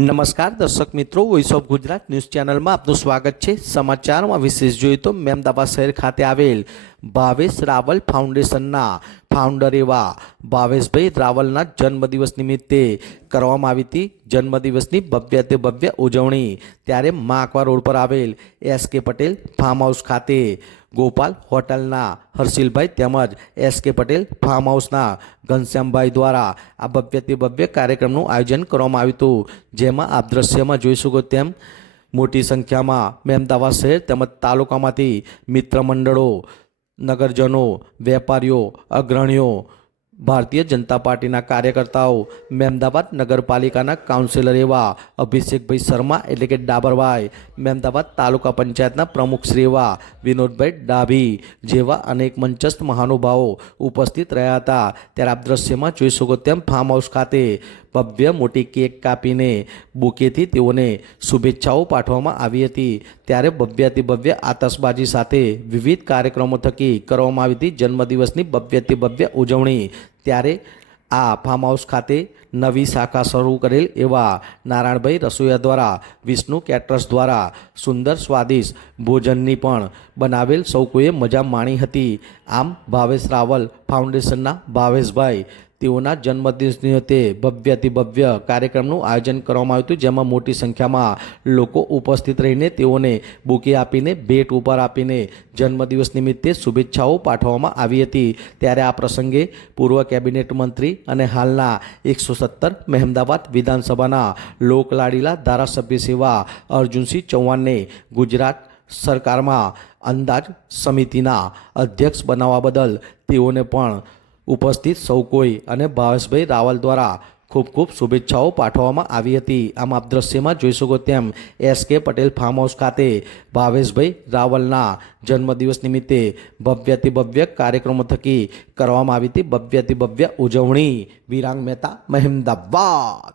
નમસ્કાર, દર્શક મિત્રો વોઇસ ઓફ ગુજરાત ન્યૂઝ ચેનલમાં આપનું સ્વાગત છે. સમાચારમાં વિશેષ જોઈએ તો મહેમદાબાદ શહેર ખાતે આવેલ ભાવેશ રાવલ ફાઉન્ડેશનના ફાઉન્ડર એવા ભાવેશભાઈ રાવલના જન્મદિવસ નિમિત્તે કરવામાં આવી હતી. જન્મદિવસની ભવ્ય તે ભવ્ય ઉજવણી. ત્યારે માકવા રોડ પર આવેલ એસ કે પટેલ ફાર્મ હાઉસ ખાતે ગોપાલ હોટલના હર્ષિલભાઈ તેમજ એસ કે પટેલ ફાર્મ હાઉસના ઘનશ્યામભાઈ દ્વારા આ ભવ્યથી ભવ્ય કાર્યક્રમનું આયોજન કરવામાં આવ્યું હતું. જેમાં આપ દ્રશ્યમાં જોઈ શકો તેમ મોટી સંખ્યામાં મહેમદાવાદ શહેર તેમજ તાલુકામાંથી મિત્ર મંડળો નગરજનો, વેપારીઓ, અગ્રણીઓ ભારતીય જનતા પાર્ટીના કાર્યકર્તાઓ મહેમદાબાદ નગરપાલિકાના કાઉન્સિલર એવા અભિષેકભાઈ શર્મા એટલે કે ડાબરભાઈ મહેમદાબાદ તાલુકા પંચાયતના પ્રમુખ શ્રી એવા વિનોદભાઈ ડાભી જેવા અનેક મંચસ્થ મહાનુભાવો ઉપસ્થિત રહ્યા હતા. ત્યારે આપ દ્રશ્યમાં જોઈ શકો તેમ ફાર્મ હાઉસ ખાતે ભવ્ય મોટી કેક કાપીને બુકેથી તેઓને શુભેચ્છાઓ પાઠવવામાં આવી હતી. ત્યારે ભવ્યથી ભવ્ય આતશબાજી સાથે વિવિધ કાર્યક્રમો થકી કરવામાં આવી હતી. જન્મદિવસની ભવ્યથી ભવ્ય ઉજવણી ત્યારે આ ફાર્મ હાઉસ ખાતે નવી શાખા શરૂ કરેલ એવા નારાયણભાઈ રસોઈયા દ્વારા, વિષ્ણુ કેટરસ દ્વારા સુંદર સ્વાદિષ્ટ ભોજનની પણ બનાવેલ સૌ કોઈએ મજા માણી હતી. આમ ભાવેશ રાવલ ફાઉન્ડેશનના ભાવેશભાઈ તેઓના જન્મદિવસ નિમિત્તે ભવ્યથી ભવ્ય કાર્યક્રમનું આયોજન કરવામાં આવ્યું હતું, જેમાં મોટી સંખ્યામાં લોકો ઉપસ્થિત રહીને તેઓને બુકે આપીને, ભેટ ઉપર આપીને જન્મદિવસ નિમિત્તે શુભેચ્છાઓ પાઠવવામાં આવી હતી. ત્યારે આ પ્રસંગે પૂર્વ કેબિનેટ મંત્રી અને હાલના એકસો સત્તર મહેમદાબાદ વિધાનસભાના લોકલાડીલા ધારાસભ્ય સેવા અર્જુનસિંહ ચૌહાણને ગુજરાત સરકારમાં અંદાજ સમિતિના અધ્યક્ષ બનાવવા બદલ તેઓને પણ ઉપસ્થિત સૌ કોઈ અને ભાવેશભાઈ રાવલ દ્વારા ખૂબ ખૂબ શુભેચ્છાઓ પાઠવવામાં આવી હતી. આમ આપ દ્રશ્યમાં જોઈ શકો તેમ એસ કે પટેલ ફાર્મ હાઉસ ખાતે ભાવેશભાઈ રાવલના જન્મદિવસ નિમિત્તે ભવ્યથી ભવ્ય કાર્યક્રમો થકી કરવામાં આવી હતી. ભવ્યથી ભવ્ય ઉજવણી. વિરાંગ મહેતા, મહેમદાબાદ.